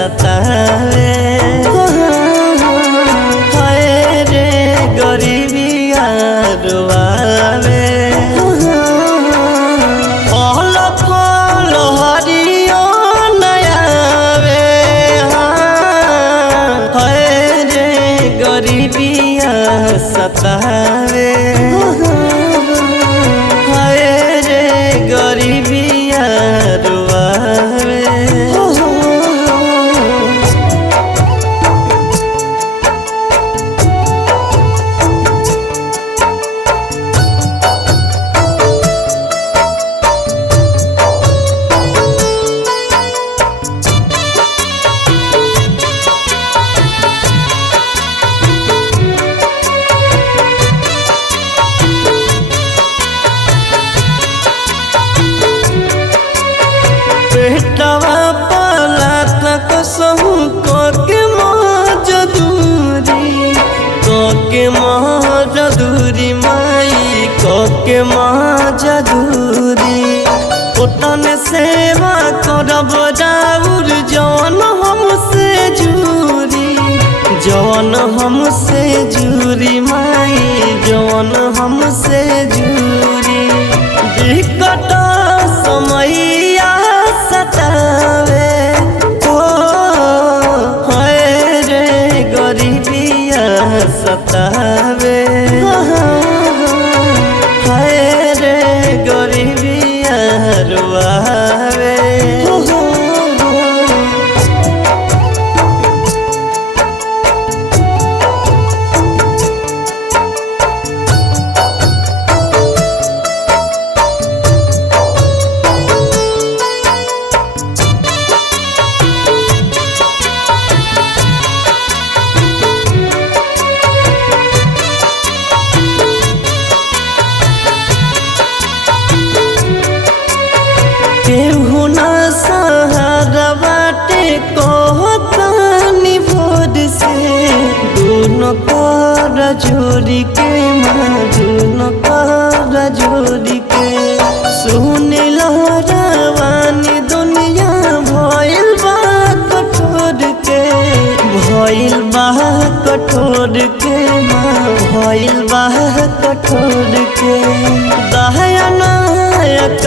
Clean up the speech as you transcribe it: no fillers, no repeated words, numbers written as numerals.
सतावे हाय रे गरीबिया रुआवे पहल पहल हरियो नयावे हाय रे गरीबिया सतावे हाय रे गरीबिया रुआवे बेटवा पाला तक सहू के मजदूरी माई के मजदूरी ओतन सेवा करब राउर जौन हमसे जूरी माई जौन हमसे जूरी विकट समैया सतावे ओ हाय रे गरीबिया सतावे हाय रे गरीबिया रुआवे केहू ना सहारा बाटे कहतानी भोर से दोनों कर जोड़ी के दोनों कर जोड़ी के सुन लहरावानी दुनिया भइल बा कठोर के भइल बा कठोर के भइल बा कठोर के दया नायक